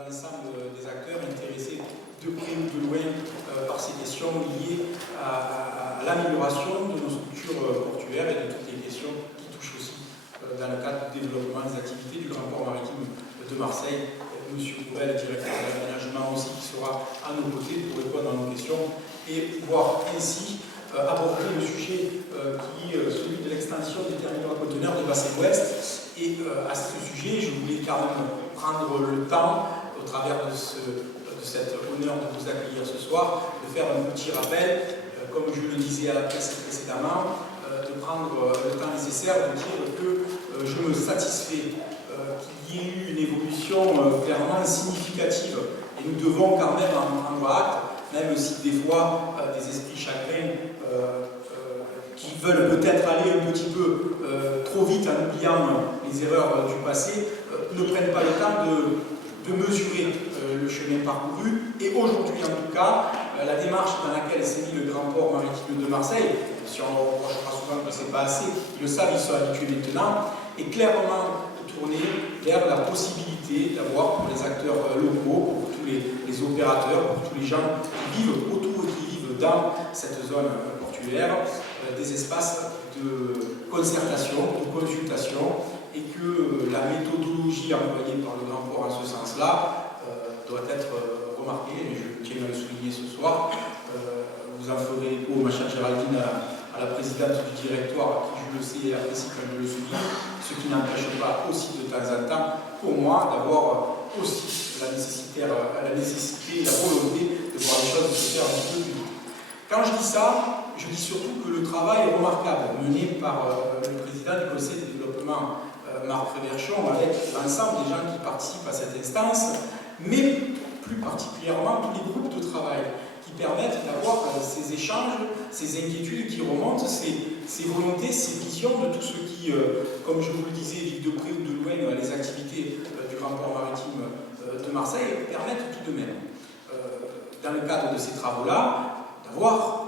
l'ensemble des acteurs intéressés de près ou de loin par ces questions liées à l'amélioration de nos structures portuaires et de toutes les questions qui touchent aussi dans le cadre du développement des activités du Grand Port Maritime de Marseille. Monsieur Couvel, directeur de l'aménagement aussi, qui sera à nos côtés pour répondre à nos questions et pouvoir ainsi aborder le sujet qui est celui de l'extension des terminaux à conteneurs des bassins ouest. Et à ce sujet, je voulais quand même prendre le temps, au travers de cet honneur de vous accueillir ce soir, de faire un petit rappel, comme je le disais à la presse précédemment, de prendre le temps nécessaire de dire que je me satisfais qu'il y ait eu une évolution clairement significative. Et nous devons quand même en prendre acte, même si des fois des esprits chagrins qui veulent peut-être aller un petit peu trop vite en oubliant les erreurs du passé, ne prennent pas le temps de mesurer le chemin parcouru. Et aujourd'hui, en tout cas, la démarche dans laquelle s'est mis le Grand Port Maritime de Marseille, si on reprochera souvent que ce n'est pas assez, ils le savent, ils sont habitués maintenant, est clairement tournée vers la possibilité d'avoir pour les acteurs locaux, pour tous les opérateurs, pour tous les gens qui vivent autour et qui vivent dans cette zone portuaire, des espaces de concertation, de consultation, et que la méthodologie employée par le Grand Port en ce sens-là doit être remarquée, et je tiens à le souligner ce soir. Vous en ferez écho, ma chère Géraldine, à la présidente du directoire, qui, je le sais, apprécie quand je le souligne, ce qui n'empêche pas aussi de temps en temps, pour moi, d'avoir aussi la nécessité, la volonté de voir les choses se faire un petit peu plus vite. Quand je dis ça, je dis surtout que le travail est remarquable, mené par le président du Conseil de développement, Marc Réverchon, avec l'ensemble des gens qui participent à cette instance, mais plus particulièrement tous les groupes de travail qui permettent d'avoir ces échanges, ces inquiétudes qui remontent, ces volontés, ces visions de tout ce qui, comme je vous le disais, vivent de près ou de loin les activités du Grand Port Maritime de Marseille, permettent tout de même, dans le cadre de ces travaux-là, d'avoir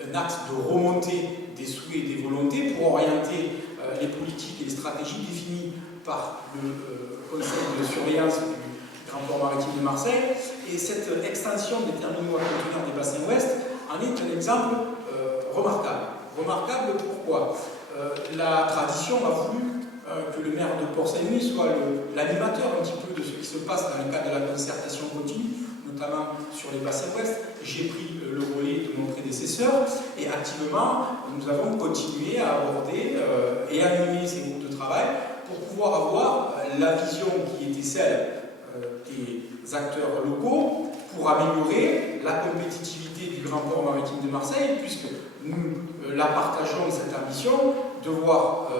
un axe de remontée des souhaits et des volontés pour orienter les politiques et les stratégies définies par le Conseil de surveillance du Grand Port Maritime de Marseille. Et cette extension des terminaux à conteneurs des bassins ouest en est un exemple remarquable. Remarquable pourquoi la tradition a voulu que le maire de Port-Saint-Denis soit l'animateur un petit peu de ce qui se passe dans le cadre de la concertation continue, notamment sur les bassins ouest. J'ai pris le relais de mon prédécesseur et activement, nous avons continué à aborder et animer ces groupes de travail pour pouvoir avoir la vision qui était celle des acteurs locaux pour améliorer la compétitivité du Grand Port Maritime de Marseille, puisque nous la partageons, cette ambition de voir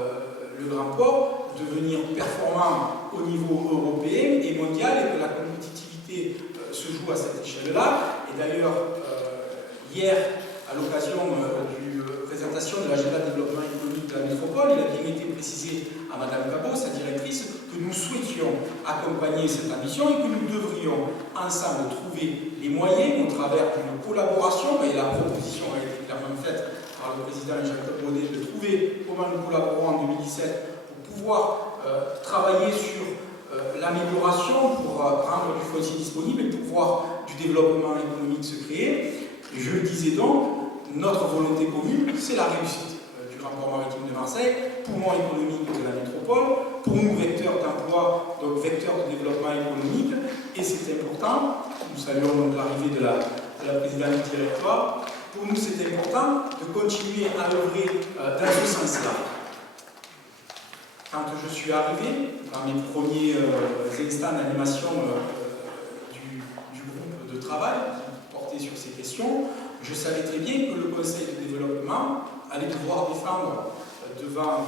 le Grand Port devenir performant au niveau européen et mondial, et que la compétitivité se joue à cette échelle-là. Et d'ailleurs, hier, à l'occasion de la présentation de l'agenda de développement économique de la métropole, il a bien été précisé à Madame Cabot, sa directrice, que nous souhaitions accompagner cette ambition et que nous devrions ensemble trouver les moyens au travers d'une collaboration, et la proposition a été clairement faite par le président Jacques Baudet, de trouver comment nous collaborons en 2017 pour pouvoir travailler sur l'amélioration, pour rendre du foncier disponible et pour voir du développement économique se créer. Et je le disais donc, notre volonté commune, c'est la réussite du Grand Port Maritime de Marseille, poumon économique de la métropole, pour nous vecteur d'emploi, donc vecteur de développement économique, et c'est important. Nous saluons donc l'arrivée de la présidente du directoire. Pour nous, c'est important de continuer à œuvrer dans ce sens-là. Quand je suis arrivé, dans mes premiers instants d'animation du groupe de travail qui portait sur ces questions, je savais très bien que le Conseil de développement allait devoir défendre devant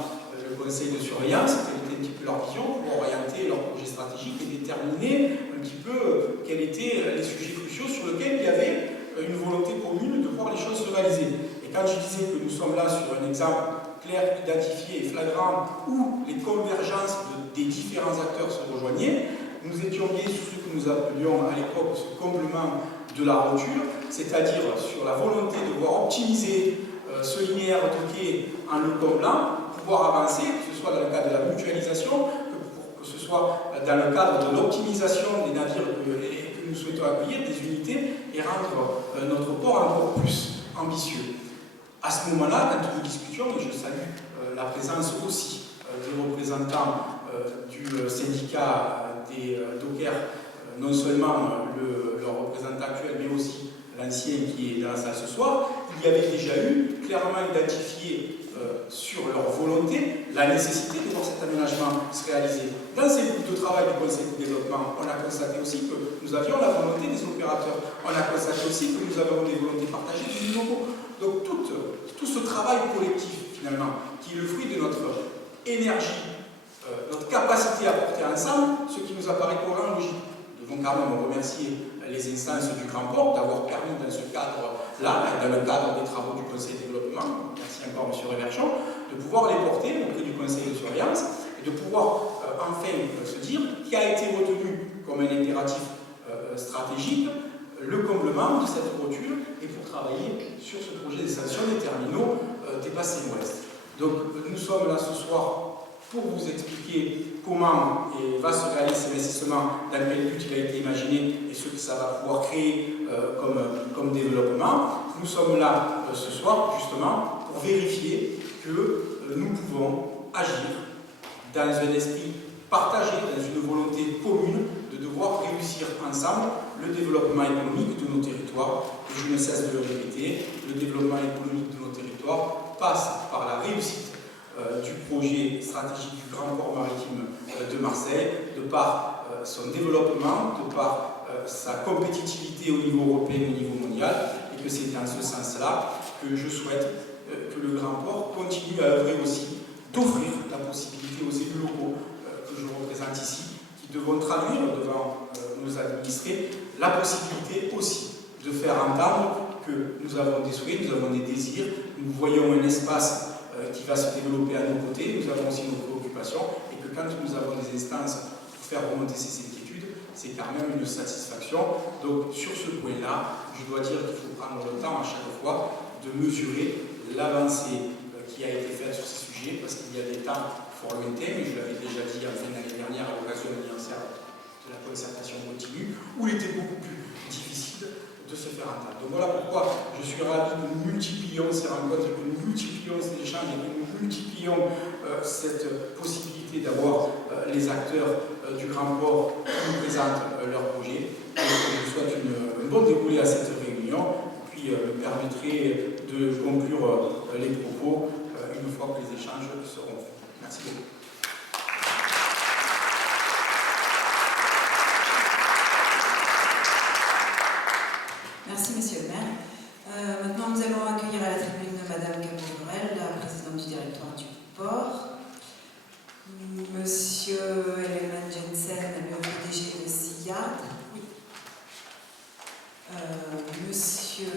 le Conseil de surveillance, quelle était un petit peu leur vision, pour orienter leur projet stratégique et déterminer un petit peu quels étaient les sujets cruciaux sur lesquels il y avait une volonté commune de voir les choses se réaliser. Et quand je disais que nous sommes là sur un exemple clair, identifié et flagrant où les convergences des différents acteurs se rejoignaient, nous étions bien sur ce que nous appelions à l'époque ce comblement de la roture, c'est-à-dire sur la volonté de voir optimiser ce linéaire de quai en le comblant, pouvoir avancer, que ce soit dans le cadre de la mutualisation, que ce soit dans le cadre de l'optimisation des navires que nous souhaitons accueillir, des unités, et rendre notre port encore plus ambitieux. À ce moment-là, quand nous discutions, et je salue la présence aussi des représentants du syndicat des dockers, non seulement le représentant actuel, mais aussi l'ancien qui est dans la salle ce soir, il y avait déjà eu clairement identifié sur leur volonté la nécessité de voir cet aménagement se réaliser. Dans ces groupes de travail du Conseil de développement, on a constaté aussi que nous avions la volonté des opérateurs. On a constaté aussi que nous avons des volontés partagées des locaux. Donc tout ce travail collectif, finalement, qui est le fruit de notre énergie, notre capacité à porter ensemble, ce qui nous apparaît cohérent, logique. Nous devons quand même remercier les instances du Grand Port d'avoir permis dans ce cadre-là, dans le cadre des travaux du Conseil de développement, merci encore M. Réverchon, de pouvoir les porter auprès du Conseil de surveillance et de pouvoir enfin se dire qui a été retenu comme un impératif stratégique, le comblement de cette rotule et pour travailler sur ce projet d'extension des terminaux des bassins ouest. Donc nous sommes là ce soir pour vous expliquer comment va se réaliser cet investissement, dans quel but il a été imaginé et ce que ça va pouvoir créer comme développement. Nous sommes là ce soir justement pour vérifier que nous pouvons agir dans un esprit partagé, dans une volonté commune de devoir réussir ensemble le développement économique de nos territoires. Et je ne cesse de le répéter, le développement économique de nos territoires passe par la réussite du projet stratégique du Grand Port Maritime de Marseille, de par son développement, de par sa compétitivité au niveau européen et au niveau mondial, et que c'est dans ce sens-là que je souhaite que le Grand Port continue à œuvrer aussi, d'offrir la possibilité aux élus locaux que je représente ici, qui devront traduire devant nos administrés la possibilité aussi de faire entendre que nous avons des souhaits, nous avons des désirs, nous voyons un espace qui va se développer à nos côtés, nous avons aussi nos préoccupations, et que quand nous avons des instances pour faire remonter ces inquiétudes, c'est quand même une satisfaction. Donc sur ce point-là, je dois dire qu'il faut prendre le temps à chaque fois de mesurer l'avancée qui a été faite sur ces sujets, parce qu'il y a des temps fort lointains, mais je l'avais déjà dit en fin d'année dernière à l'occasion de l'anniversaire de la concertation continue, où il était beaucoup plus difficile de se faire entendre. Donc voilà pourquoi je suis ravi que nous multiplions ces rencontres, que nous multiplions ces échanges et que nous multiplions cette possibilité d'avoir les acteurs du Grand Port qui nous présentent leur projet. Et je vous souhaite un bon déroulé à cette réunion, puis me permettrai de conclure les propos une fois que les échanges seront faits. Merci beaucoup. Merci, Monsieur le maire. Maintenant, nous allons accueillir à la tribune Madame Capon-Morel, la présidente du directoire du port, Monsieur Elman Jensen, le PDG de SIAD, Monsieur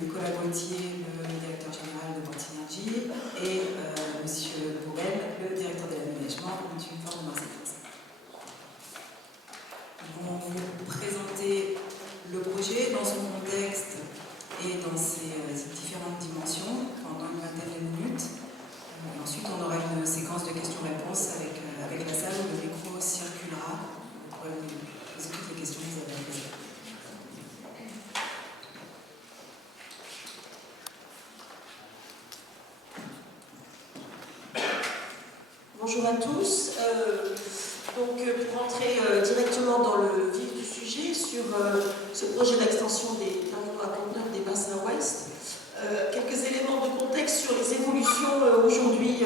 Nicolas Gauthier, le directeur général de Portinergie, et Monsieur Bourrel, le directeur de l'aménagement du port de Marseille. Nous allons vous présenter le projet dans son contexte et dans ses différentes dimensions pendant une vingtaine de minutes. Ensuite, on aura une séquence de questions-réponses avec la salle où le micro circulera. Vous pourrez poser toutes les questions que vous avez à poser. Bonjour à tous. Donc, pour entrer directement dans le vif du sujet sur ce projet d'extension des terminaux à conteneurs des bassins ouest, quelques éléments de contexte sur les évolutions aujourd'hui.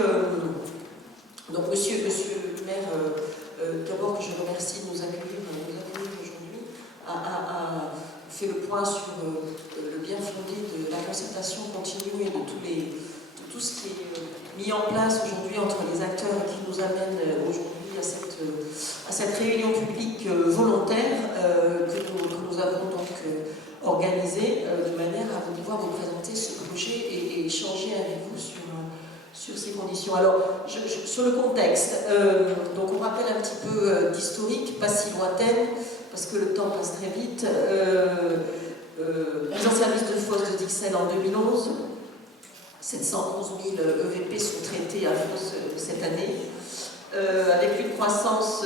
Donc, monsieur le maire, d'abord que je remercie de nous accueillir aujourd'hui, a fait le point sur le bien fondé de la concertation continue et de tout ce qui est mis en place aujourd'hui entre les acteurs qui nous amène aujourd'hui à cette réunion publique volontaire que nous avons donc organisée de manière à pouvoir vous présenter ce projet et échanger avec vous sur ces conditions. Alors, sur le contexte, donc on rappelle un petit peu d'historique, pas si lointaine, parce que le temps passe très vite. Mise en service de Fosse de Dixelles en 2011. 711 000 EVP sont traités à Fosse cette année. avec une croissance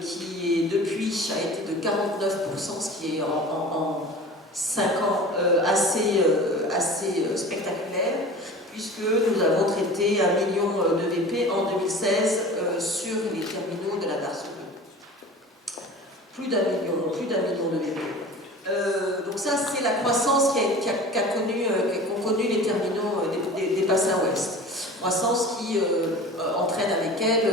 qui est depuis a été de 49%, ce qui est en 5 ans assez spectaculaire, puisque nous avons traité 1 million de VP en 2016 sur les terminaux de la Varsovie. Plus d'un million de VP. Donc ça, c'est la croissance qu'ont connu les terminaux des bassins ouest. Croissance qui entraîne avec elle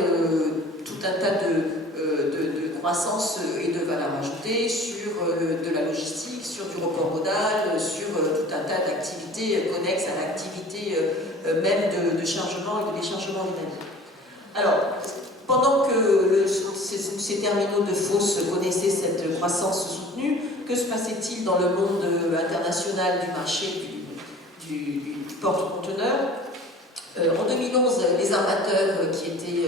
tout un tas de croissance et de valeur ajoutée sur de la logistique, sur du report modal, sur tout un tas d'activités connexes à l'activité même de chargement et de déchargement dynamique. Alors, pendant que ces terminaux de Fos connaissaient cette croissance soutenue, que se passait-il dans le monde international du marché du porte-conteneurs? En 2011, les armateurs qui étaient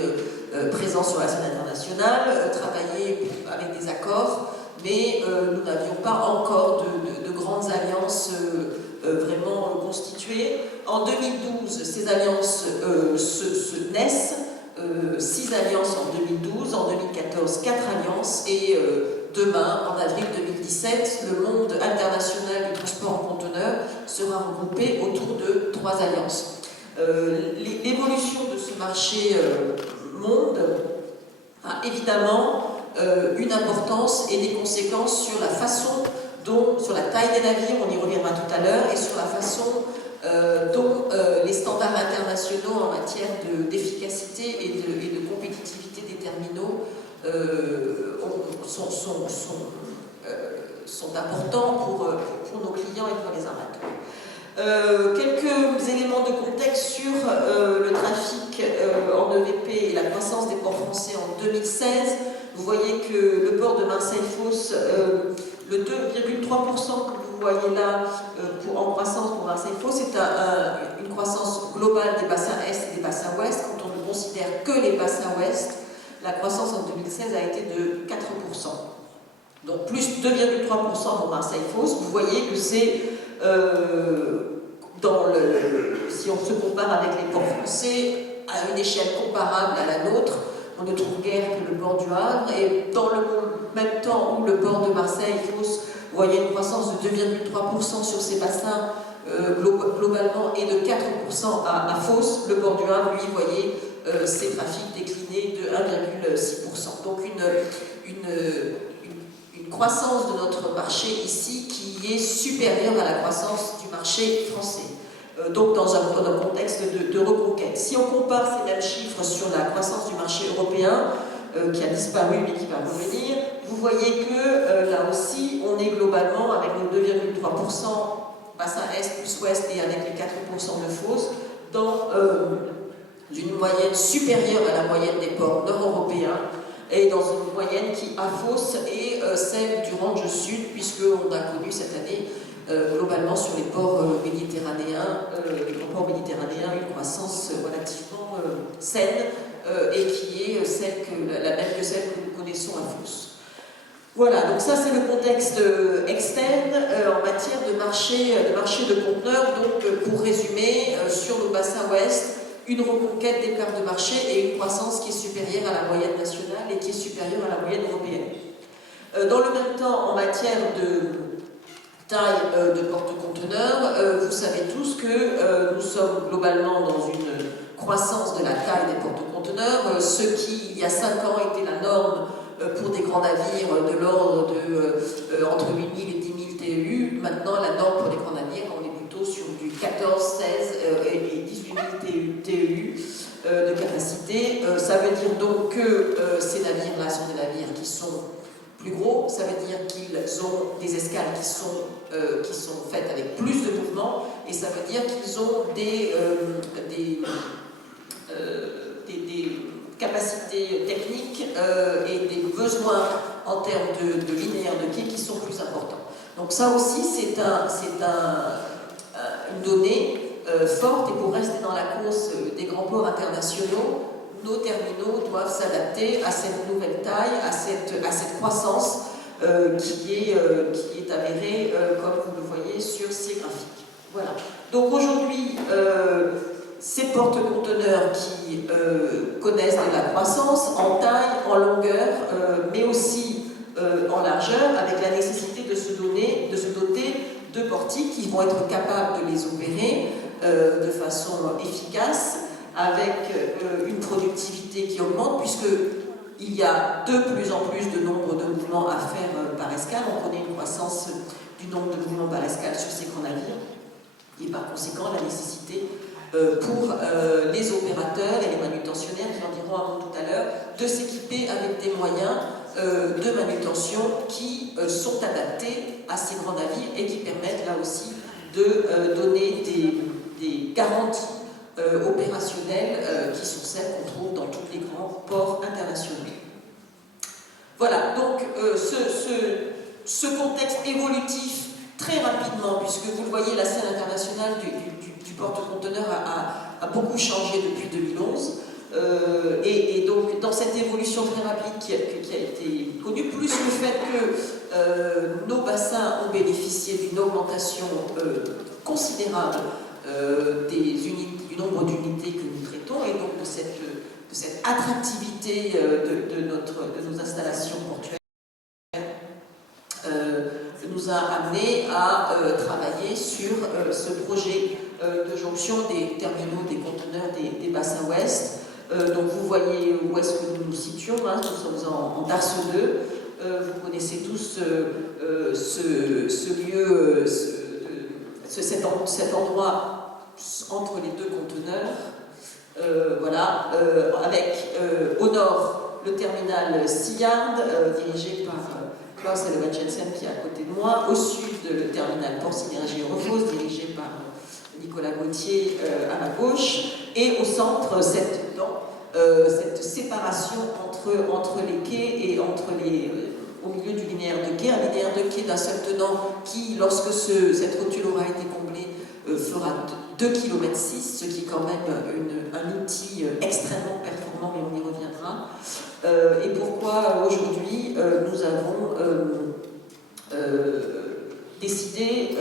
présents sur la scène internationale travaillaient avec des accords, mais nous n'avions pas encore de grandes alliances vraiment constituées. En 2012, ces alliances se naissent. 6 alliances en 2012, en 2014 4 alliances et demain, en avril 2017, le monde international du transport en conteneurs sera regroupé autour de 3 alliances. L'évolution de ce marché monde a évidemment une importance et des conséquences sur la façon dont, sur la taille des navires, on y reviendra tout à l'heure, et sur la façon dont les standards internationaux en matière d'efficacité et de compétitivité des terminaux sont importants pour nos clients et pour les armateurs. Quelques éléments de contexte sur le trafic en EVP et la croissance des ports français en 2016. Vous voyez que le port de Marseille-Fos, le 2,3% que vous voyez là en croissance pour Marseille-Fos, c'est une croissance globale des bassins Est et des bassins Ouest. Quand on ne considère que les bassins Ouest, la croissance en 2016 a été de 4%. Donc plus 2,3% pour Marseille-Fos. Vous voyez que c'est, si on se compare avec les ports français, à une échelle comparable à la nôtre, on ne trouve guère que le port du Havre. Et dans le même temps où le port de Marseille-Fos voyait une croissance de 2,3% sur ces bassins globalement et de 4% à Fos, le port du Havre, lui, voyait ses trafics décliner de 1,6%. Donc une croissance de notre marché ici qui est supérieure à la croissance du marché français. Donc dans un contexte de reconquête. Si on compare ces mêmes chiffres sur la croissance du marché européen, qui a disparu mais qui va revenir, vous voyez que là aussi, on est globalement avec nos 2,3% bassin Est plus Ouest et avec les 4% de Fos, dans une moyenne supérieure à la moyenne des ports nord-européens et dans une moyenne qui, à Fos, est celle du Range Sud, puisqu'on a connu cette année globalement sur les ports méditerranéens, une croissance relativement saine et qui est la même que celle que nous connaissons à Fos. Voilà, donc ça c'est le contexte externe en matière de marché de conteneurs. Donc pour résumer, sur nos bassins ouest, une reconquête des parts de marché et une croissance qui est supérieure à la moyenne nationale et qui est supérieure à la moyenne européenne. Dans le même temps, en matière de taille de porte-conteneurs, vous savez tous que nous sommes globalement dans une croissance de la taille des porte-conteneurs, ce qui, il y a 5 ans, était la norme pour des grands navires de l'ordre de entre 8000 et 10 000 TEU. Maintenant, la norme pour les grands navires, on est plutôt sur du 14, 16 et 18 000 TEU de capacité. Ça veut dire donc que ces navires-là sont des navires qui sont plus gros, ça veut dire qu'ils ont des escales qui sont faites avec plus de mouvements, et ça veut dire qu'ils ont des capacités techniques et des besoins en termes de linéaire de quai qui sont plus importants. Donc ça aussi, c'est une donnée forte, et pour rester dans la course des grands ports internationaux, nos terminaux doivent s'adapter à cette nouvelle taille, à cette croissance qui est avérée, comme vous le voyez sur ces graphiques. Voilà. Donc aujourd'hui, ces porte-conteneurs qui connaissent de la croissance en taille, en longueur, mais aussi en largeur, avec la nécessité de se doter de portiques qui vont être capables de les opérer de façon efficace, avec une productivité qui augmente, puisqu'il y a de plus en plus de nombre de mouvements à faire par escale. On connaît une croissance du nombre de mouvements par escale sur ces grands navires, et par conséquent la nécessité pour les opérateurs et les manutentionnaires, qui en diront un mot tout à l'heure, de s'équiper avec des moyens de manutention qui sont adaptés à ces grands navires et qui permettent là aussi de donner des garanties opérationnelles qui sont celles qu'on trouve dans tous les grands ports internationaux. Voilà, donc ce contexte évolutif très rapidement, puisque vous le voyez, la scène internationale du porte-conteneur a beaucoup changé depuis 2011. Et donc, dans cette évolution très rapide qui a été connue, plus le fait que nos bassins ont bénéficié d'une augmentation considérable du nombre d'unités que nous traitons, et donc de cette attractivité de nos installations portuaires, nous a amené à travailler sur ce projet de jonction des terminaux, des conteneurs des bassins ouest. Donc vous voyez où est-ce que nous nous situons, hein, nous sommes en Darse 2. Vous connaissez tous ce lieu, cet endroit entre les deux conteneurs. Voilà, avec au nord le terminal Seaguard, dirigé par Klaus Hellemann Jensen qui est à côté de moi. Au sud, le terminal Port Synergie Rufus, dirigé par Nicolas Gauthier à ma gauche. Et au centre, cette séparation entre les quais et au milieu du linéaire de quai, un linéaire de quai d'un seul tenant qui, lorsque cette rotule aura été comblée, fera 2,6 km, ce qui est quand même un outil extrêmement performant, mais on y reviendra. Et pourquoi aujourd'hui nous avons décidé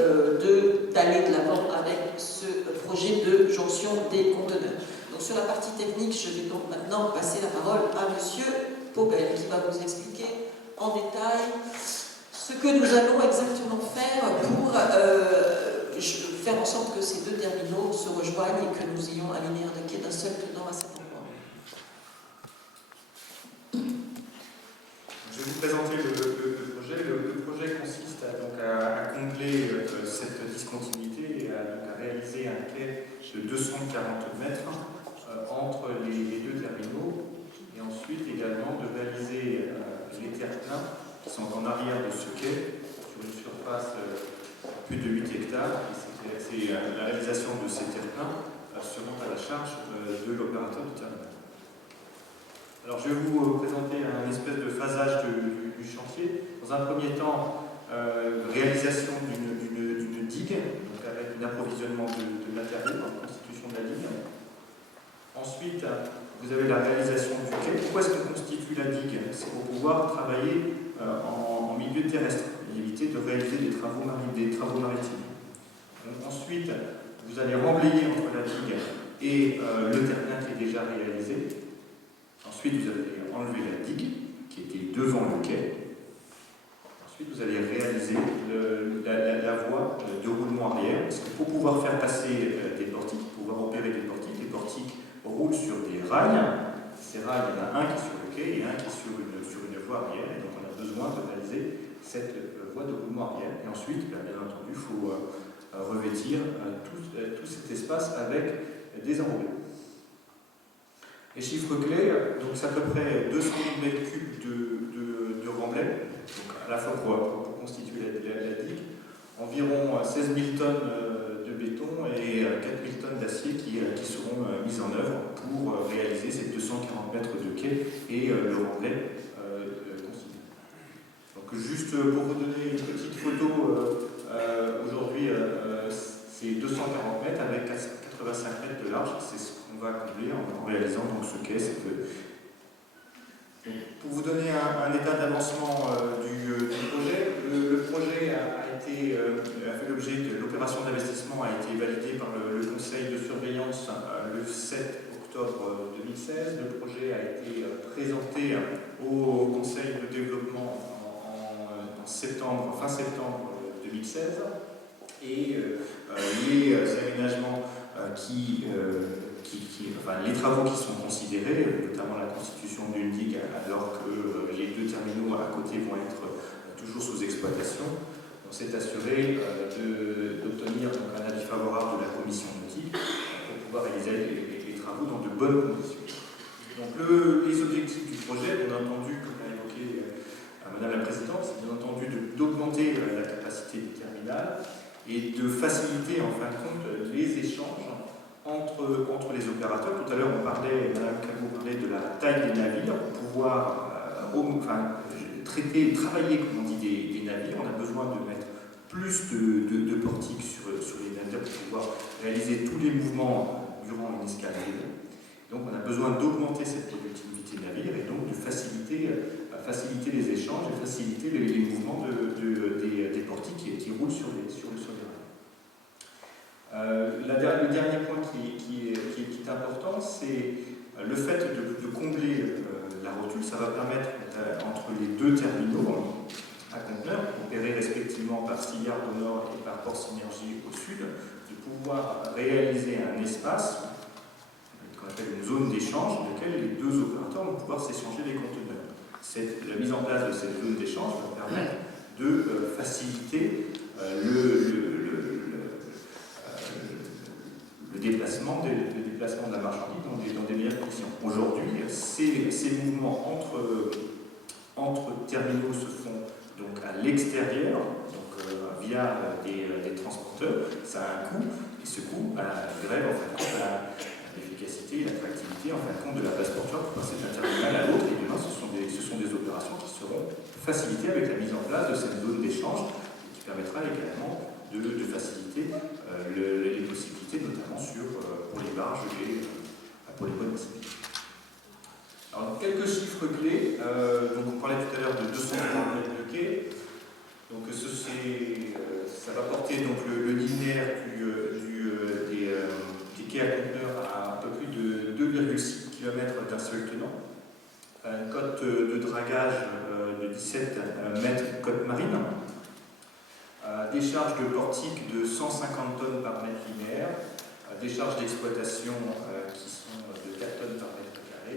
d'aller de l'avant avec ce projet de jonction des conteneurs. Donc sur la partie technique, je vais donc maintenant passer la parole à Monsieur Pobel qui va vous expliquer en détail ce que nous allons exactement faire pour faire en sorte que ces deux terminaux se rejoignent et que nous ayons un linéaire de quai d'un seul tenant à cet endroit. Je vais vous présenter le projet. Le projet consiste à combler cette discontinuité et à réaliser un quai de 240 mètres entre les deux terminaux, et ensuite également de réaliser les terre-pleins qui sont en arrière de ce quai sur une surface plus de 8 hectares. C'est la réalisation de ces terre-pleins seront à la charge de l'opérateur du terminal. Alors je vais vous présenter un espèce de phasage du chantier. Dans un premier temps, réalisation d'une digue, donc avec un approvisionnement de matériaux, la constitution de la digue. Ensuite, vous avez la réalisation du quai. Pourquoi est-ce qu'on constitue la digue? C'est pour pouvoir travailler en milieu terrestre et éviter de réaliser des travaux maritimes. Donc, ensuite, vous allez remblayer entre la digue et le terre-plein qui est déjà réalisé. Ensuite, vous allez enlever la digue qui était devant le quai. Ensuite, vous allez réaliser la voie de roulement arrière. Parce que pour pouvoir faire passer des portiques, pouvoir opérer des portiques, les portiques roulent sur des rails. Ces rails, il y en a un qui est sur le quai et un qui est sur une voie arrière. Et donc, on a besoin de réaliser cette voie de roulement arrière. Et ensuite, bien entendu, il faut revêtir tout cet espace avec des enrobés. Les chiffres clés, donc c'est à peu près 200 m3 de remblai, donc à la fois pour constituer la digue, environ 16 000 tonnes de béton et 4 000 tonnes d'acier qui seront mises en œuvre pour réaliser ces 240 mètres de quai et le remblai constitué. Donc juste pour vous donner une petite photo, aujourd'hui c'est 240 mètres avec 85 mètres de large, c'est ce qu'on va combler en réalisant donc ce quai. Pour vous donner un état d'avancement du projet, le projet a fait l'objet de l'opération d'investissement a été validée par le conseil de surveillance le 2016. Le projet a été présenté au Conseil de développement fin septembre 2016. Et les aménagements les travaux qui sont considérés, notamment la constitution d'une digue alors que les deux terminaux à côté vont être toujours sous exploitation, on s'est assuré d'obtenir un avis favorable de la commission nautique pour pouvoir réaliser les travaux dans de bonnes conditions. Donc les objectifs du projet, bien entendu, comme l'a évoqué Madame la Présidente, c'est bien entendu d'augmenter la capacité du terminal et de faciliter en fin de compte les échanges entre les opérateurs. Tout à l'heure, Madame Cabot parlait de la taille des navires pour pouvoir travailler, comme on dit, des navires. On a besoin de mettre plus de portiques sur les navires pour pouvoir réaliser tous les mouvements durant une escale. Donc on a besoin d'augmenter cette productivité de navire et donc de faciliter les échanges et faciliter les mouvements des portiques qui roulent sur les rails. Le dernier point qui est important, c'est le fait de combler la rotule. Ça va permettre entre les deux terminaux à conteneurs, opérés respectivement par Sillard au nord et par Port Synergie au sud, de pouvoir réaliser un espace qu'on appelle une zone d'échange dans laquelle les deux opérateurs vont pouvoir s'échanger les conteneurs. La mise en place de cette zone d'échange va permettre de faciliter le déplacement de la marchandise dans des meilleures conditions. Aujourd'hui, ces mouvements entre terminaux se font donc à l'extérieur, via des transporteurs. Ça a un coût, et ce coût grève en fin de compte l'efficacité et l'attractivité en fin de compte de la place portuaire pour passer d'un terminal à l'autre. Et demain, ce sont des opérations qui seront facilitées avec la mise en place de cette zone d'échange et qui permettra également de faciliter les possibilités, notamment pour les barges et pour les bonnes possibilités. Alors, quelques chiffres clés. Donc, on parlait tout à l'heure de 230 mètres de quai. Donc, ça va porter donc, le linéaire des quais à conteneurs à un peu plus de 2,6 km d'un seul tenant. Une cote de dragage de 17 mètres côte marine. Des charges de portique de 150 tonnes par mètre linéaire. Des charges d'exploitation qui sont de 4 tonnes par mètre carré.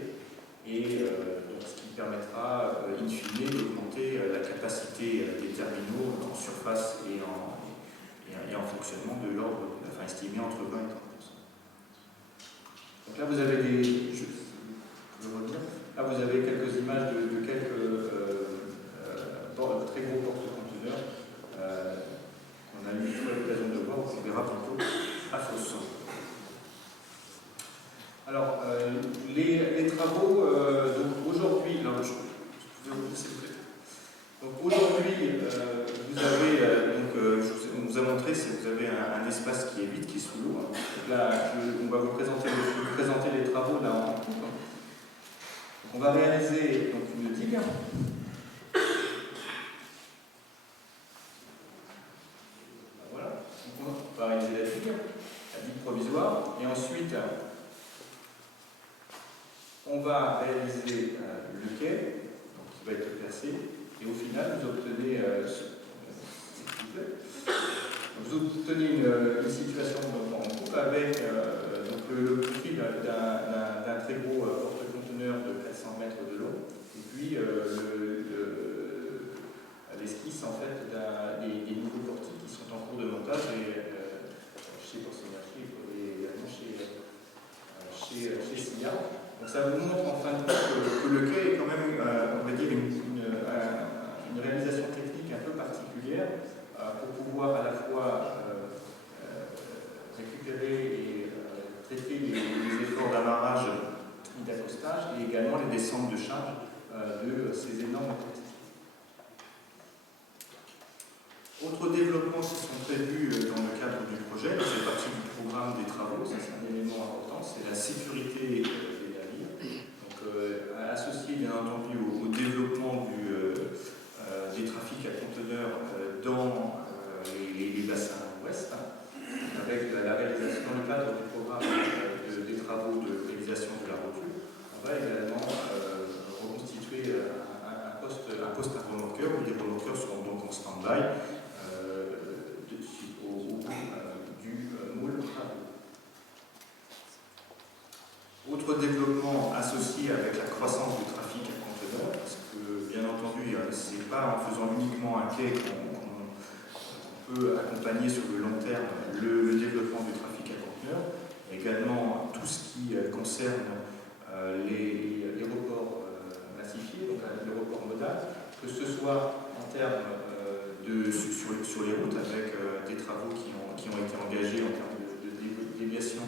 Et donc, ce qui permettra, in fine, d'augmenter la capacité des terminaux en surface et en fonctionnement de l'ordre, estimé entre 20 et 30%. Donc là, vous avez là, vous avez quelques images de quelques très gros porte-conteneurs qu'on a eu l'occasion de voir, on verra bientôt à Fos. Alors, les travaux, donc aujourd'hui, vous avez, on vous a montré, vous avez un espace qui est vide, qui est sous l'eau. Donc là, on va vous présenter les travaux là en coupe. On va réaliser donc, une digue. Voilà, donc on va réaliser la digue provisoire, et ensuite on va réaliser le quai, donc, qui va être percé, et au final vous obtenez une situation en coupe avec donc le profil d'un très gros porte-conteneur de 400 mètres de long, et puis l'esquisse en fait des nouveaux portiques qui sont en cours de montage chez Port Synergie et également chez Sillard. Donc ça vous montre en fin de compte que le quai est quand même, on va dire, une réalisation technique un peu particulière pour pouvoir à la fois récupérer et traiter les efforts d'amarrage et d'accostage et également les descentes de charge de ces énormes portiques. Autres développements qui sont prévus dans le cadre du projet, c'est partie du programme des travaux, ça c'est un élément important, c'est la sécurité des navires. Donc associé bien entendu au développement des trafics à conteneurs dans les bassins ouest, avec la réalisation dans le cadre du programme des travaux de réalisation de la rotule. va également reconstituer un poste à remorqueur, où les remorqueurs seront donc en stand-by au bout du môle travaux. Autre développement associé avec la croissance du trafic à conteneurs, parce que bien entendu, ce n'est pas en faisant uniquement un quai qu'on peut accompagner sur le long terme le développement du trafic à conteneurs, également tout ce qui concerne les reports massifiés, donc le report modal, que ce soit en termes sur les routes avec des travaux qui ont été engagés en termes de déviation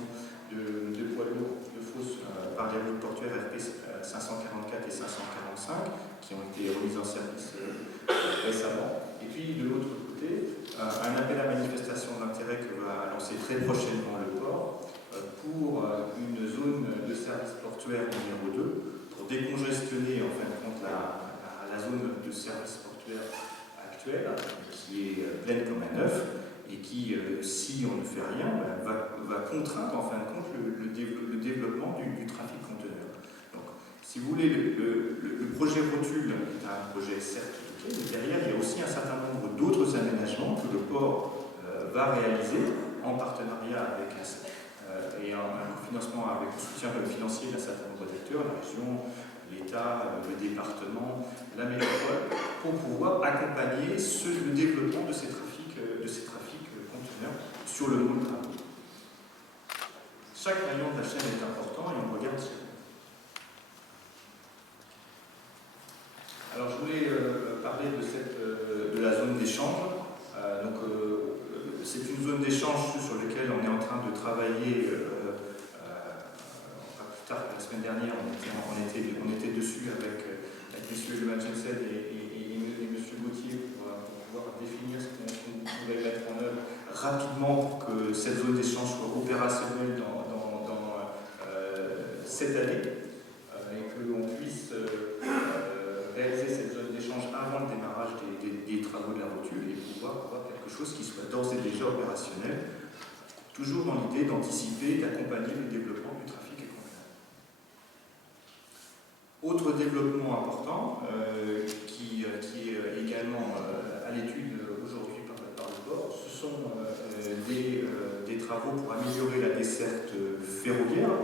de poids lourds de fausses par les routes portuaires RP 544 et 545 qui ont été remises en service récemment. Et puis de l'autre côté, un appel à manifestation d'intérêt que va lancer très prochainement le port pour une zone de service portuaire numéro 2 pour décongestionner en fin de compte la zone de service portuaire actuelle qui est pleine comme un œuf et qui, si on ne fait rien, va contraindre en fin de compte le développement du trafic conteneur. Donc, si vous voulez, le projet Rotule est un projet certifié, mais derrière il y a aussi un certain nombre d'autres aménagements que le port va réaliser en partenariat avec et un cofinancement avec le soutien financier d'un certain nombre d'acteurs, la région, l'État, le département, la métropole, pour pouvoir accompagner le développement de ces trafics conteneurs sur le monde travaux. Chaque maillon de la chaîne est important et on regarde ça. Alors je voulais parler de la zone d'échange. C'est une zone d'échange sur laquelle on est en train de travailler. Plus tard, la semaine dernière, on était dessus avec M. Leman Jensen et M. Gauthier pour pouvoir définir ce qu'on pourrait mettre en œuvre rapidement pour que cette zone d'échange soit opérationnelle dans cette année et qu'on puisse réaliser cette zone d'échange avant le démarrage des travaux de la Rotule et pouvoir avoir quelque chose qui soit d'ores et déjà opérationnel, toujours dans l'idée d'anticiper et d'accompagner le développement du trafic et conteneurs. Autre développement important qui est également à l'étude aujourd'hui par le port, ce sont des travaux pour améliorer la desserte ferroviaire.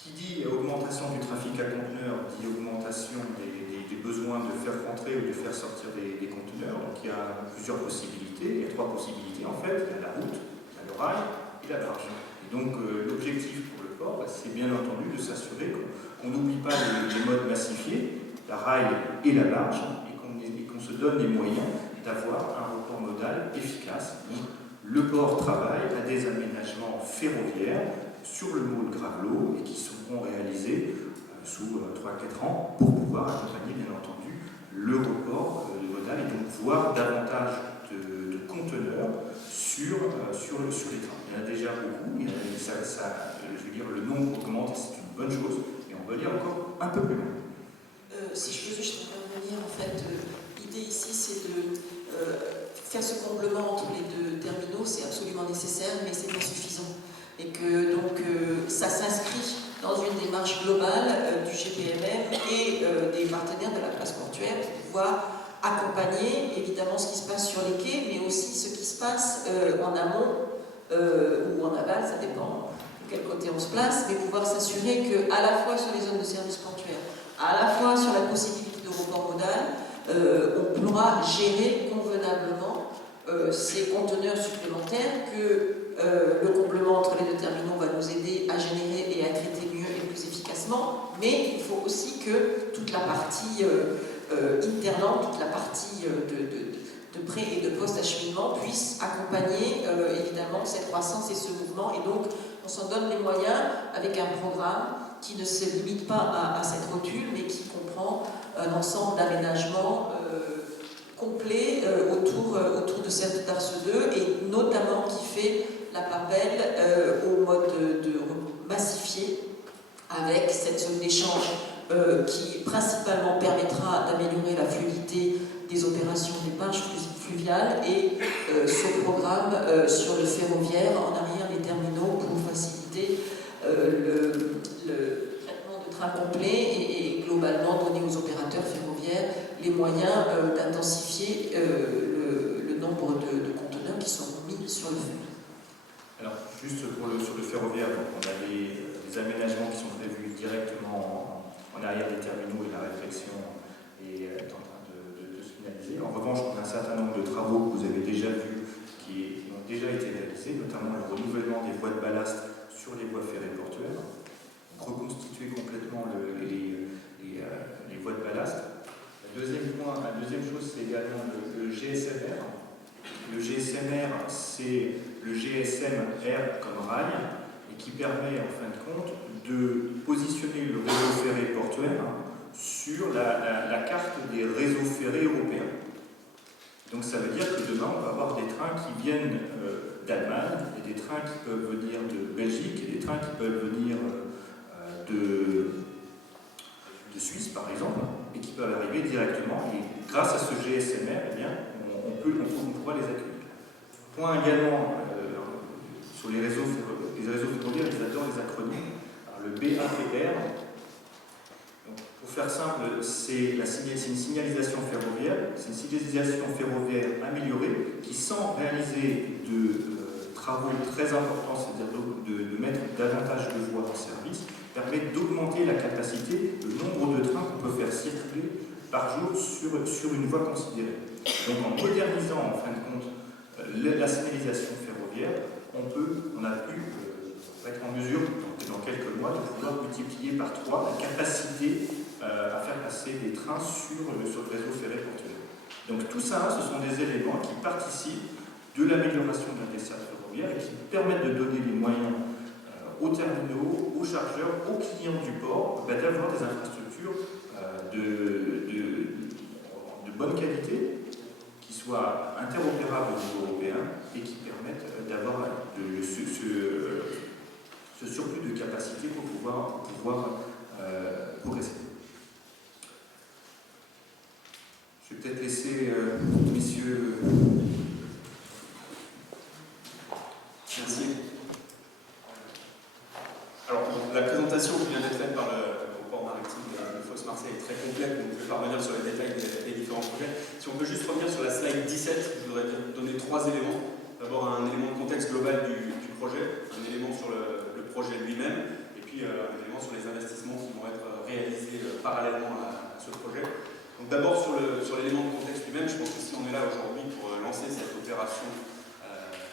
Qui dit augmentation du trafic à conteneurs, dit augmentation des besoins de faire rentrer ou de faire sortir des conteneurs. Donc il y a plusieurs possibilités, il y a 3 possibilités en fait, il y a la route, il y a le rail et la barge. Et donc l'objectif pour le port, c'est bien entendu de s'assurer qu'on n'oublie pas les modes massifiés, la rail et la barge, et qu'on se donne les moyens d'avoir un report modal efficace. Donc, le port travaille à des aménagements ferroviaires sur le môle Gravelot et qui seront réalisés sous 3-4 ans pour pouvoir accompagner bien entendu le report modal et donc voir davantage de conteneurs sur les trains. Il y en a déjà beaucoup, je veux dire, le nombre augmente et c'est une bonne chose, mais on va aller encore un peu plus loin. Si je peux juste intervenir, en fait, l'idée ici c'est de faire ce comblement entre les 2 terminaux, c'est absolument nécessaire, mais c'est pas suffisant. Et que donc ça s'inscrit dans une démarche globale du GPMM et des partenaires de la place portuaire pour pouvoir accompagner évidemment ce qui se passe sur les quais, mais aussi ce qui se passe en amont ou en aval, ça dépend de quel côté on se place, mais pouvoir s'assurer qu'à la fois sur les zones de service portuaire, à la fois sur la possibilité de report modal, on pourra gérer convenablement ces conteneurs supplémentaires que le comblement entre les 2 terminaux va nous aider à générer et à traiter mieux et plus efficacement, mais il faut aussi que toute la partie internant, toute la partie de pré- et de post-acheminement puisse accompagner évidemment cette croissance et ce mouvement, et donc on s'en donne les moyens avec un programme qui ne se limite pas à cette rotule, mais qui comprend un ensemble d'aménagements complet autour de cette Darse 2 et notamment qui fait la part belle au mode de massifié avec cette zone d'échange qui principalement permettra d'améliorer la fluidité des opérations des barges fluviales et ce programme sur le ferroviaire en arrière des terminaux pour faciliter le traitement de train complet et globalement donner aux opérateurs ferroviaires les moyens d'intensifier le nombre de conteneurs qui seront mis sur le fer. Alors, juste sur le ferroviaire, donc on a des aménagements qui sont prévus directement en arrière des terminaux et la réflexion est en train de se finaliser. En revanche, on a un certain nombre de travaux que vous avez déjà vus qui ont déjà été réalisés, notamment le renouvellement des voies de ballast sur les voies ferrées portuaires, donc reconstituer complètement les voies de ballast. La deuxième chose, c'est également le GSMR. Le GSMR, c'est le GSM-R comme rail, et qui permet en fin de compte de positionner le réseau ferré portuaire sur la carte des réseaux ferrés européens. Donc ça veut dire que demain, on va avoir des trains qui viennent d'Allemagne, et des trains qui peuvent venir de Belgique, et des trains qui peuvent venir de Suisse, par exemple, et qui peuvent arriver directement. Et grâce à ce GSMR, eh bien, on pourra les accueillir. Point également sur les réseaux ferroviaires, ils adorent les acronymes. Alors, le BAPR, donc, pour faire simple, c'est une signalisation ferroviaire, c'est une signalisation ferroviaire améliorée qui, sans réaliser de travaux très importants, c'est-à-dire de mettre davantage de voies en service, permet d'augmenter la capacité, le nombre de trains qu'on peut faire circuler par jour sur une voie considérée. Donc en modernisant en fin de compte la signalisation ferroviaire, on a pu être en mesure, dans quelques mois, de pouvoir multiplier par 3 la capacité à faire passer des trains sur le réseau ferré portuaire. Donc tout ça, ce sont des éléments qui participent de l'amélioration de la desserte ferroviaire et qui permettent de donner les moyens aux terminaux, aux chargeurs, aux clients du port, d'avoir des infrastructures de bonne qualité, qui soient interopérables au niveau européen et qui permettent d'avoir ce surplus de capacité pour pouvoir progresser. Je vais peut-être laisser messieurs. Merci. Alors, la présentation qui vient d'être faite par le port maritime de Fos-Marseille est très complète, donc je vais pas revenir sur les détails des différents projets. Si on peut juste revenir sur la slide 17, je voudrais donner 3 éléments. D'abord, un élément de contexte global du projet, un élément sur le projet lui-même, et puis un élément sur les investissements qui vont être réalisés parallèlement à ce projet. Donc d'abord, sur l'élément de contexte lui-même, je pense que si on est là aujourd'hui pour lancer cette opération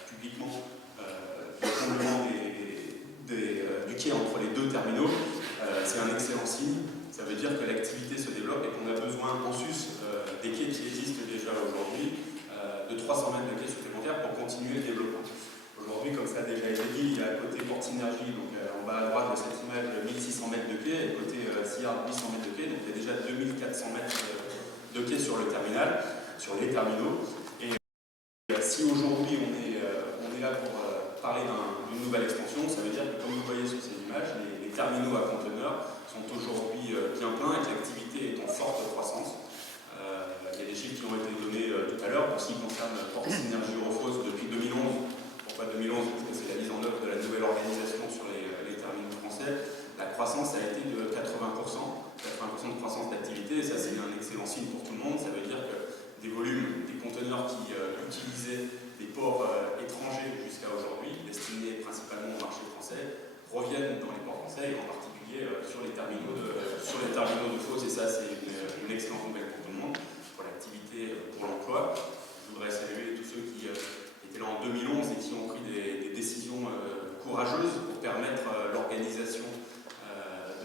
publiquement, le comblement du quai entre les 2 terminaux, c'est un excellent signe. Ça veut dire que l'activité se développe et qu'on a besoin, en sus des quais qui existent déjà aujourd'hui, de 300 mètres de quais supplémentaires pour continuer le développement. Aujourd'hui, comme ça a déjà été dit, il y a à côté Port Synergie, donc en bas à droite de cette image, 1600 mètres de quai, et côté Sillard, 800 mètres de quai, donc il y a déjà 2400 mètres de quai sur le terminal, sur les terminaux. Et si aujourd'hui on est là pour parler d'une nouvelle extension, ça veut dire que, comme vous voyez sur ces images, les terminaux à conteneurs sont aujourd'hui bien pleins et que l'activité est en forte croissance. Il y a des chiffres qui ont été donnés tout à l'heure pour ce qui concerne Port Synergie Eurofos depuis 2011. Pourquoi 2011? Parce que c'est la mise en œuvre de la nouvelle organisation sur les terminaux français. La croissance a été de 80% de croissance d'activité, et ça c'est un excellent signe pour tout le monde. Ça veut dire que des volumes, des conteneurs qui utilisaient des ports étrangers jusqu'à aujourd'hui, destinés principalement au marché français, reviennent dans les ports français, et en particulier sur les terminaux de Fos, et ça c'est une excellente nouvelle pour tout le monde, pour l'activité, pour l'emploi. Je voudrais saluer tous ceux qui étaient là en 2011 et qui ont pris des décisions courageuses pour permettre l'organisation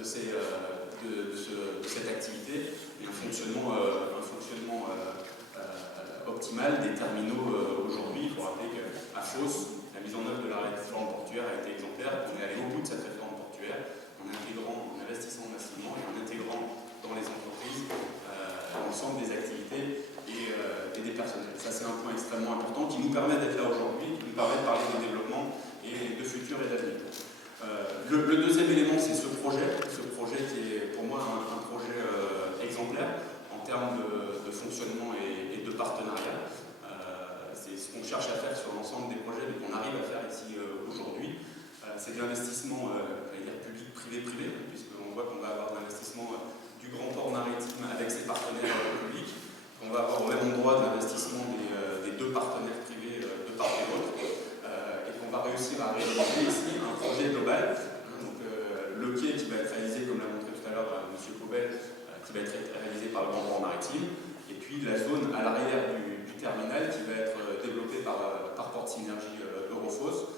de cette activité et un fonctionnement optimal des terminaux aujourd'hui. Il faut rappeler qu'à Fos, la mise en œuvre de la réforme portuaire a été exemplaire. On est allé au bout de cette réforme portuaire en investissant massivement et en intégrant dans les entreprises l'ensemble des activités et des personnels. Ça, c'est un point extrêmement important qui nous permet d'être là aujourd'hui, qui nous permet de parler de développement et de futur et d'avenir. Le deuxième élément, c'est ce projet qui est pour moi un projet exemplaire en termes de fonctionnement et de partenariat. C'est ce qu'on cherche à faire sur l'ensemble des projets qu'on arrive à faire ici aujourd'hui. C'est de l'investissement public-privé-privé, puisqu'on voit qu'on va avoir de l'investissement du grand port maritime avec ses partenaires publics, qu'on va avoir au même endroit de l'investissement des deux partenaires privés de part et d'autre, et qu'on va réussir à réaliser ici un projet global. Donc, le quai qui va être réalisé, comme l'a montré tout à l'heure M. Cobel, qui va être réalisé par le grand port maritime, et puis la zone à l'arrière du terminal qui va être développée par Port Synergie Eurofos,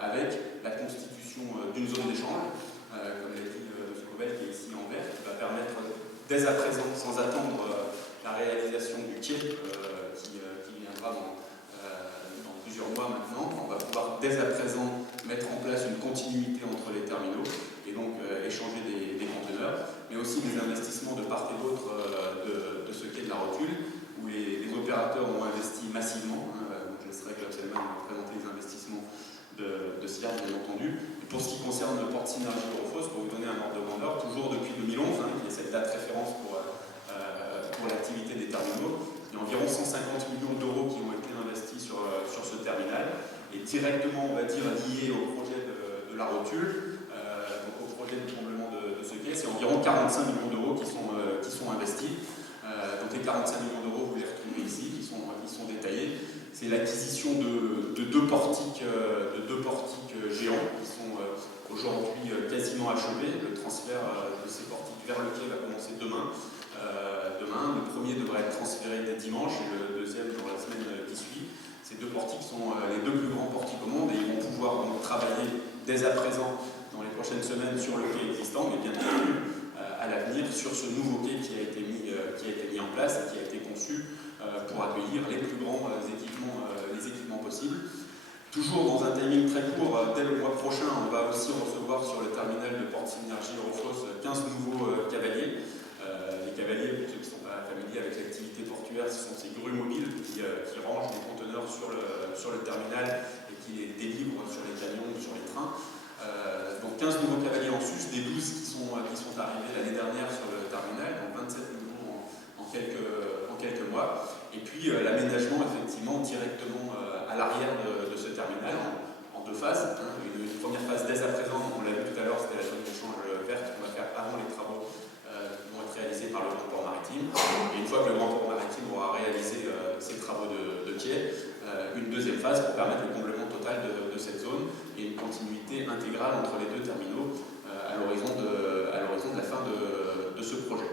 avec la constitution d'une zone d'échange, comme l'a dit M. Cobel, qui est ici en vert, qui va permettre dès à présent, sans attendre la réalisation du quai, qui viendra dans plusieurs mois maintenant, on va pouvoir dès à présent mettre en place une continuité entre les terminaux et donc échanger des conteneurs, mais aussi des investissements de part et d'autre de ce quai de la rotule, où les opérateurs ont investi massivement. Donc je laisserai Claude Selman présenter les investissements de SIAR, bien entendu. Et pour ce qui concerne le port Synergie Eurofos, pour vous donner un ordre de grandeur, toujours depuis 2011, qui est cette date référence pour l'activité des terminaux, il y a environ 150 millions d'euros qui ont été investis sur ce terminal, et directement, on va dire, lié au projet de la rotule, donc au projet de comblement de ce quai, c'est environ 45 millions d'euros qui sont investis. Donc les 45 millions d'euros, vous les retrouvez ici, qui sont détaillés. C'est l'acquisition de deux portiques géants qui sont aujourd'hui quasiment achevés. Le transfert de ces portiques vers le quai va commencer demain. Le premier devrait être transféré dès dimanche et le deuxième dans la semaine qui suit. Ces deux portiques sont les deux plus grands portiques au monde et ils vont pouvoir donc travailler dès à présent dans les prochaines semaines sur le quai existant, mais bien entendu à l'avenir sur ce nouveau quai qui a été mis en place et qui a été conçu pour accueillir les plus grands équipements possibles. Toujours dans un timing très court, dès le mois prochain, on va aussi recevoir sur le terminal de Port Synergie Eurofos 15 nouveaux cavaliers. Les cavaliers, pour ceux qui ne sont pas familiers avec l'activité portuaire, ce sont ces grues mobiles qui rangent les conteneurs sur le terminal et qui les délivrent sur les camions ou sur les trains. Donc 15 nouveaux cavaliers en sus, des 12 qui sont arrivés l'année dernière sur le terminal, donc 27 nouveaux en quelques mois. Et puis l'aménagement effectivement directement à l'arrière de ce terminal en deux phases. Une première phase dès à présent, on l'a vu tout à l'heure, c'était la zone d'échange verte qu'on va faire avant les travaux qui vont être réalisés par le Grand Port Maritime. Et une fois que le Grand Port Maritime aura réalisé ses travaux de quai, une deuxième phase pour permettre le comblement total de cette zone et une continuité intégrale entre les deux terminaux à l'horizon de la fin de ce projet.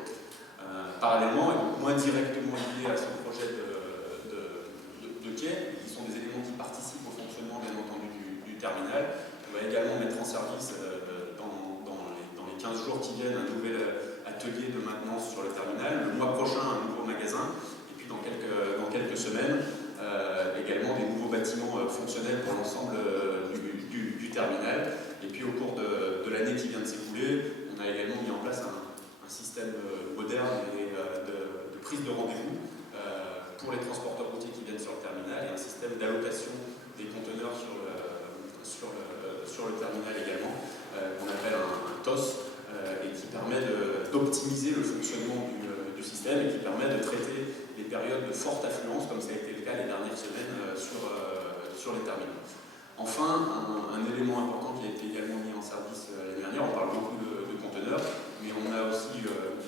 Parallèlement, et donc moins directement lié à ce projet de quai, qui sont des éléments qui participent au fonctionnement bien entendu du terminal, on va également mettre en service dans les 15 jours qui viennent un nouvel atelier de maintenance sur le terminal, le mois prochain un nouveau magasin, et puis dans quelques semaines également des nouveaux bâtiments fonctionnels pour l'ensemble du terminal. Et puis au cours de l'année qui vient de s'écouler, on a également mis en place un système moderne et de prise de rendez-vous pour les transporteurs routiers qui viennent sur le terminal et un système d'allocation des conteneurs sur le terminal également, qu'on appelle un TOS, et qui permet d'optimiser le fonctionnement du système et qui permet de traiter les périodes de forte affluence, comme ça a été le cas les dernières semaines sur les terminaux. Enfin, un élément important qui a été également mis en service l'année dernière, on parle beaucoup de conteneurs, mais on a aussi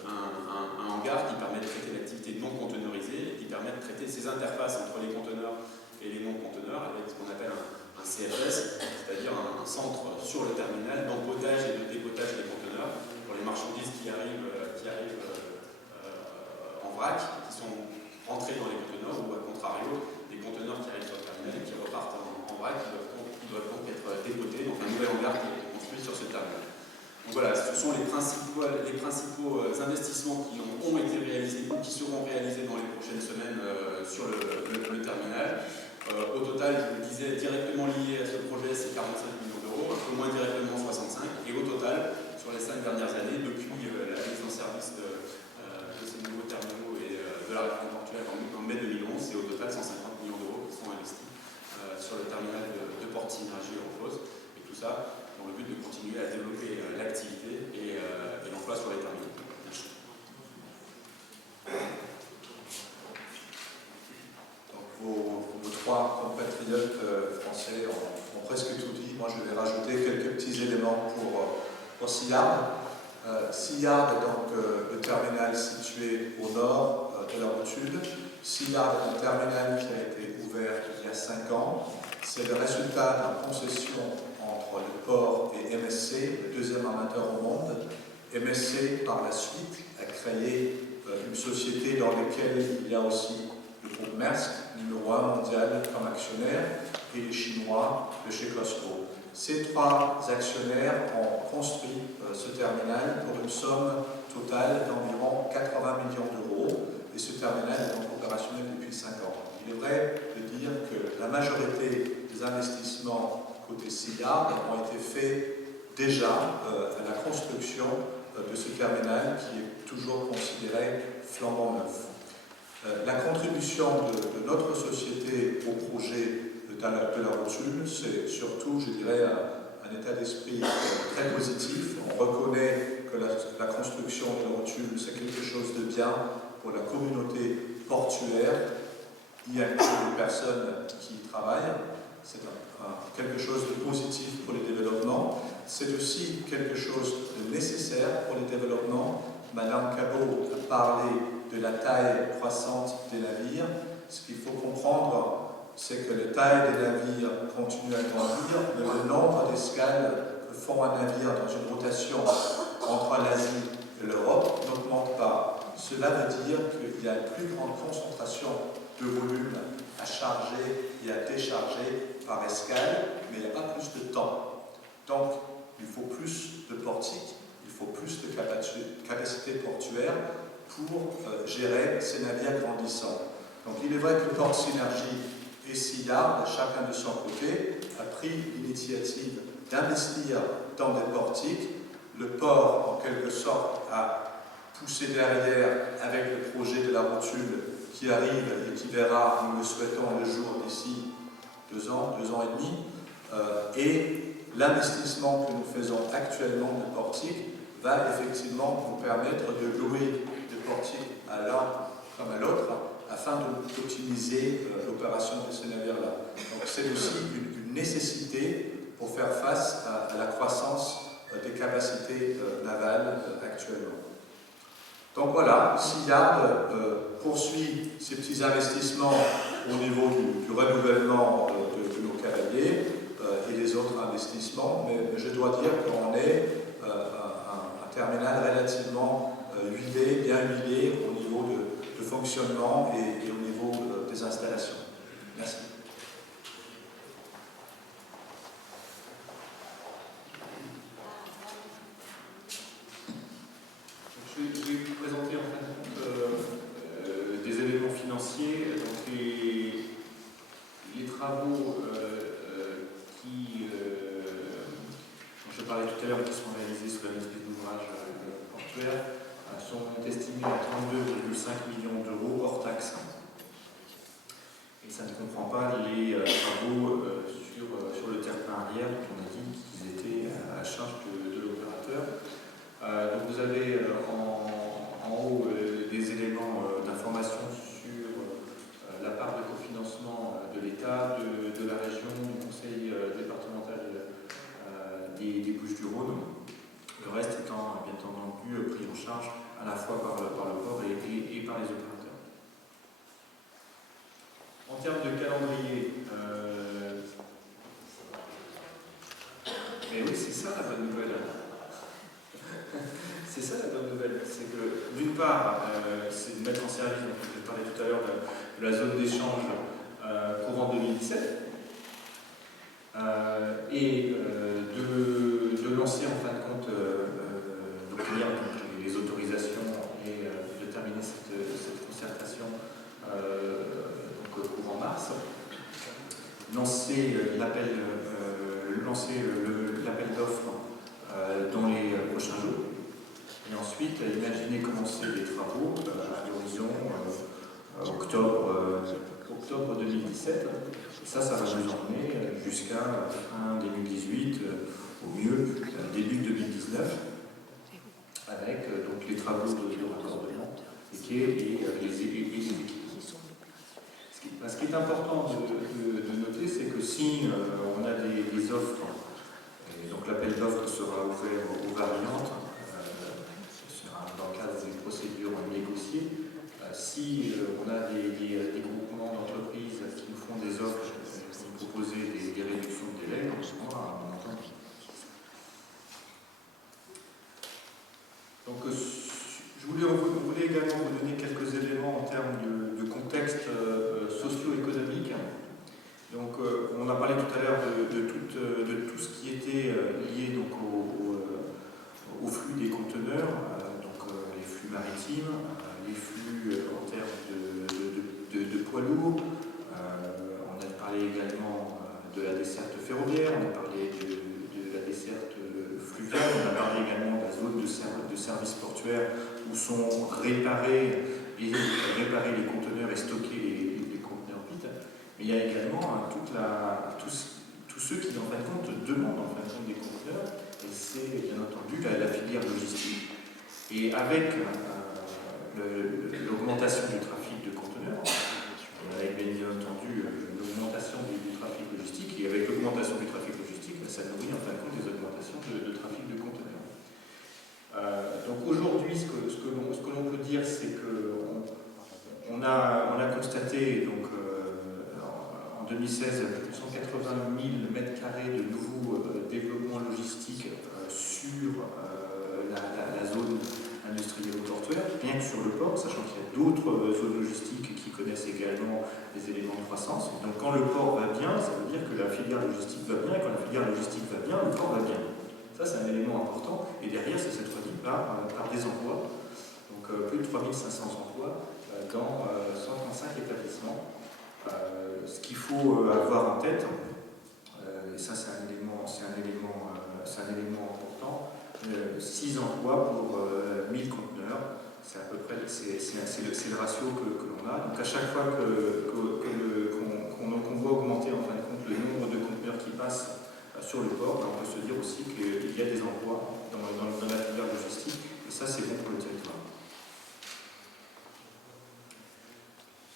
un hangar qui permet de traiter l'activité non conteneurisée et qui permet de traiter ces interfaces entre les conteneurs et les non-conteneurs avec ce qu'on appelle un CFS, c'est-à-dire un centre sur le terminal d'empotage et de dépotage des conteneurs pour les marchandises qui arrivent en vrac, qui sont rentrées dans les conteneurs, ou à contrario, des conteneurs qui arrivent sur le terminal et qui repartent en vrac, qui doivent donc être dépotés, donc un nouvel hangar qui a été construit sur ce terminal. Donc voilà, ce sont les principaux investissements qui ont été réalisés ou qui seront réalisés dans les prochaines semaines sur le terminal. Au total, je vous le disais, directement lié à ce projet, c'est 45 millions d'euros, un peu moins directement 65, et au total, sur les 5 dernières années, depuis la mise en service de ces nouveaux terminaux et de la réforme portuaire en mai 2011, c'est au total 150 millions d'euros qui sont investis sur le terminal de Port Synergie Eurofos, et tout ça dans le but de continuer à développer l'activité et l'emploi sur les terminaux. Merci. Donc, votre trois compatriotes français ont presque tout dit. Moi, je vais rajouter quelques petits éléments pour SIARD. SIARD est donc le terminal situé au nord de la rotule. SIARD est un terminal qui a été ouvert il y a 5 ans. C'est le résultat d'une concession entre le port et MSC, le deuxième armateur au monde. MSC, par la suite, a créé une société dans laquelle il y a aussi le groupe Maersk, numéro 1 mondial comme actionnaire, et les Chinois de chez COSCO. Ces trois actionnaires ont construit ce terminal pour une somme totale d'environ 80 millions d'euros, et ce terminal est donc opérationnel depuis 5 ans. Il est vrai de dire que la majorité des investissements côté SIARD ont été faits déjà à la construction de ce terminal qui est toujours considéré flambant neuf. La contribution de notre société au projet de la rotule, c'est surtout, je dirais, un état d'esprit très positif. On reconnaît que la construction de la rotule, c'est quelque chose de bien pour la communauté portuaire. Il y a des personnes qui y travaillent. C'est quelque chose de positif pour les développements. C'est aussi quelque chose de nécessaire pour les développements. Madame Cabot a parlé de la taille croissante des navires. Ce qu'il faut comprendre, c'est que la taille des navires continue à grandir, mais le nombre d'escales que font un navire dans une rotation entre l'Asie et l'Europe n'augmente pas. Cela veut dire qu'il y a une plus grande concentration de volume à charger et à décharger par escale, mais il n'y a pas plus de temps. Donc, il faut plus de portiques, il faut plus de capacité portuaire pour gérer ces navires grandissants. Donc, il est vrai que Port Synergie et SIARD, chacun de son côté, a pris l'initiative d'investir dans des portiques. Le port, en quelque sorte, a poussé derrière avec le projet de la rotule qui arrive et qui verra, nous le souhaitons, le jour d'ici 2 ans, 2 ans et demi. Et l'investissement que nous faisons actuellement de portiques va effectivement nous permettre de louer des portiques à l'un comme à l'autre afin d'optimiser l'opération de ces navires-là. Donc c'est aussi une nécessité pour faire face à la croissance des capacités navales actuellement. Donc voilà, SIARD poursuit ses petits investissements au niveau du renouvellement de nos cavaliers et les autres investissements, mais je dois dire qu'on est un terminal relativement huilé, bien huilé au niveau de fonctionnement et au niveau des installations. Merci. Je vais vous présenter en fait des éléments financiers. Donc les travaux dont je parlais tout à l'heure, qui sont réalisés sous la maîtrise d'ouvrage portuaire, sont estimés à 32,5 millions d'euros hors taxes. Et ça ne comprend pas les travaux sur le terre-plein arrière, dont on a dit qu'ils étaient à la charge de l'opérateur. Donc vous avez en haut des éléments d'information sur la part de cofinancement de l'État, de la région, du conseil départemental des Bouches-du-Rhône. Le reste étant bien entendu pris en charge à la fois par le port et par les opérateurs. En termes de calendrier, mais oui, c'est ça la bonne nouvelle. C'est ça la bonne nouvelle, c'est que d'une part, c'est de mettre en service, donc je parlais tout à l'heure de la zone d'échange courant 2017, et de lancer en fin de compte, d'obtenir les autorisations et de terminer cette concertation courant mars, lancer l'appel d'offres dans les prochains jours. Et ensuite, imaginez commencer les travaux à l'horizon octobre 2017. Et ça va nous emmener jusqu'à fin 2018, au mieux début 2019, avec donc les travaux de raccordement et les équipes. Ce qui Ce qui est important de noter, c'est que si on a des offres, et donc l'appel d'offres sera ouvert aux variantes, dans le cadre des procédures négociées, si on a des groupements d'entreprises qui nous font des offres, qui nous proposer des réductions de délai, on prendra un montant. Donc, je voulais également vous donner quelques éléments en termes de contexte socio-économique. Donc, on a parlé tout à l'heure de tout ce qui était lié donc, au flux des conteneurs, donc les flux maritimes, les flux en termes de poids lourds. On a parlé également de la desserte ferroviaire, on a parlé de la desserte fluviale, on a parlé également de la zone de service portuaire où sont réparés les conteneurs et stockés les conteneurs vides. Mais il y a également tous ceux qui, en fin de compte, demandent en fin de compte des conteneurs, et c'est bien entendu la filière logistique. Et avec l'augmentation du trafic de conteneurs, avec bien entendu l'augmentation du trafic logistique, et avec l'augmentation du trafic logistique, ça nourrit en fin de compte des augmentations de trafic de conteneurs. Donc aujourd'hui, ce que l'on peut dire, c'est qu'on a constaté donc, en 2016 plus de 180 000 m² de nouveaux développements logistiques sur la zone industrielle ou portuaire, rien que sur le port, sachant qu'il y a d'autres zones logistiques qui connaissent également des éléments de croissance. Donc quand le port va bien, ça veut dire que la filière logistique va bien, et quand la filière logistique va bien, le port va bien. Ça, c'est un élément important, et derrière, ça s'est traduit par des emplois, donc plus de 3500 emplois dans 135 établissements. Ce qu'il faut avoir en tête, et ça c'est un élément important, 6 emplois pour 1000 conteneurs, c'est à peu près c'est le ratio que l'on a. Donc à chaque fois qu'on voit augmenter en fin de compte le nombre de conteneurs qui passent sur le port, on peut se dire aussi qu'il y a des emplois dans la filière logistique, et ça c'est bon pour le territoire.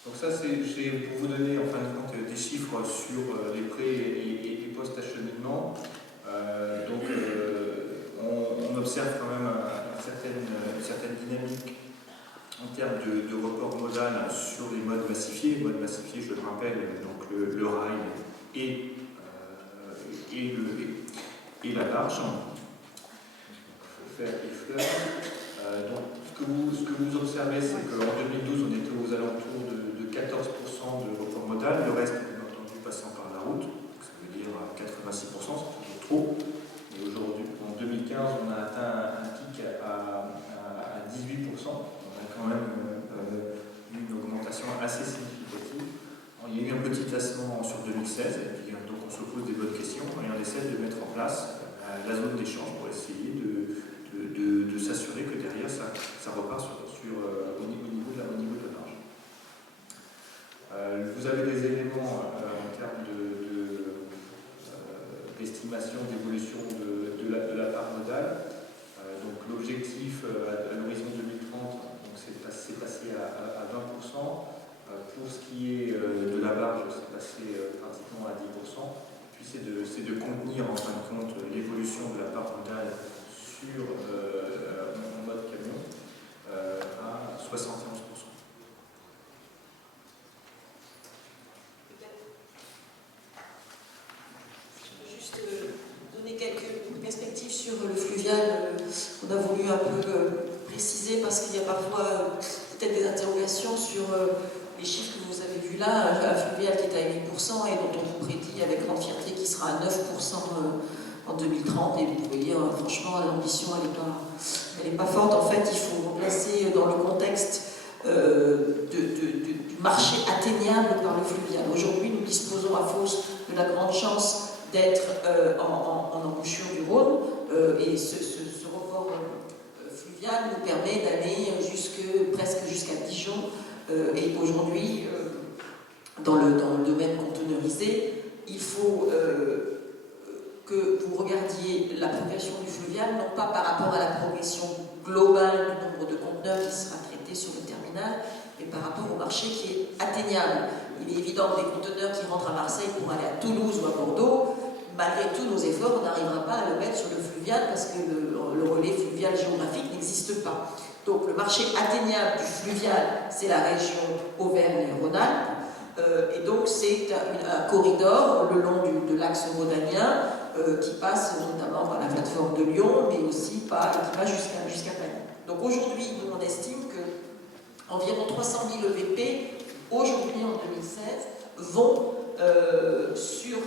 Donc ça c'est pour vous donner en fin de compte des chiffres sur les prêts et post-acheminement. On observe quand même une certaine dynamique en termes de report modal sur les modes massifiés. Les modes massifiés, je le rappelle, donc le rail et la barge, fer et fleuve. Donc, ce que vous observez, c'est qu'en 2012, on était aux alentours de 14% de report modal, le reste, bien entendu, passant par la route, donc ça veut dire 86%, c'est toujours trop. Et aujourd'hui, en 2015, on a atteint un pic à 18%. On a quand même une augmentation assez significative. Il y a eu un petit tassement sur 2016, et puis donc on se pose des bonnes questions et on essaie de mettre en place la zone d'échange pour essayer de s'assurer que derrière ça repart au niveau de la marge. Vous avez des éléments en termes d'estimation d'évolution de la part modale. Donc l'objectif à l'horizon 2030, c'est passé à 20%. Pour ce qui est de la barge, c'est passé pratiquement à 10%. Puis c'est de contenir en fin de compte l'évolution de la part modale sur en mode camion à 71%. Juste donner quelques perspectives sur le fluvial. On a voulu un peu préciser parce qu'il y a parfois peut-être des interrogations sur les chiffres que vous avez vus là, un fluvial qui est à 8% et dont on vous prédit avec grande fierté qu'il sera à 9% en 2030. Et vous voyez, franchement, l'ambition, elle n'est pas forte. En fait, il faut placer dans le contexte du marché atteignable par le fluvial. Aujourd'hui, nous disposons à Fos de la grande chance d'être en embouchure du Rhône, et ce report fluvial nous permet d'aller presque jusqu'à Dijon. Et aujourd'hui, dans le domaine conteneurisé, il faut que vous regardiez la progression du fluvial, non pas par rapport à la progression globale du nombre de conteneurs qui sera traité sur le terminal, mais par rapport au marché qui est atteignable. il est évident que des conteneurs qui rentrent à Marseille pour aller à Toulouse ou à Bordeaux, malgré tous nos efforts, on n'arrivera pas à le mettre sur le fluvial parce que le relais fluvial géographique n'existe pas. Donc le marché atteignable du fluvial, c'est la région Auvergne-Rhône-Alpes, et donc c'est un corridor le long de l'axe rhodanien qui passe notamment par la plateforme de Lyon, mais aussi qui va jusqu'à Paris. Donc aujourd'hui, nous on estime que environ 300 000 EVP, aujourd'hui en 2016, vont sur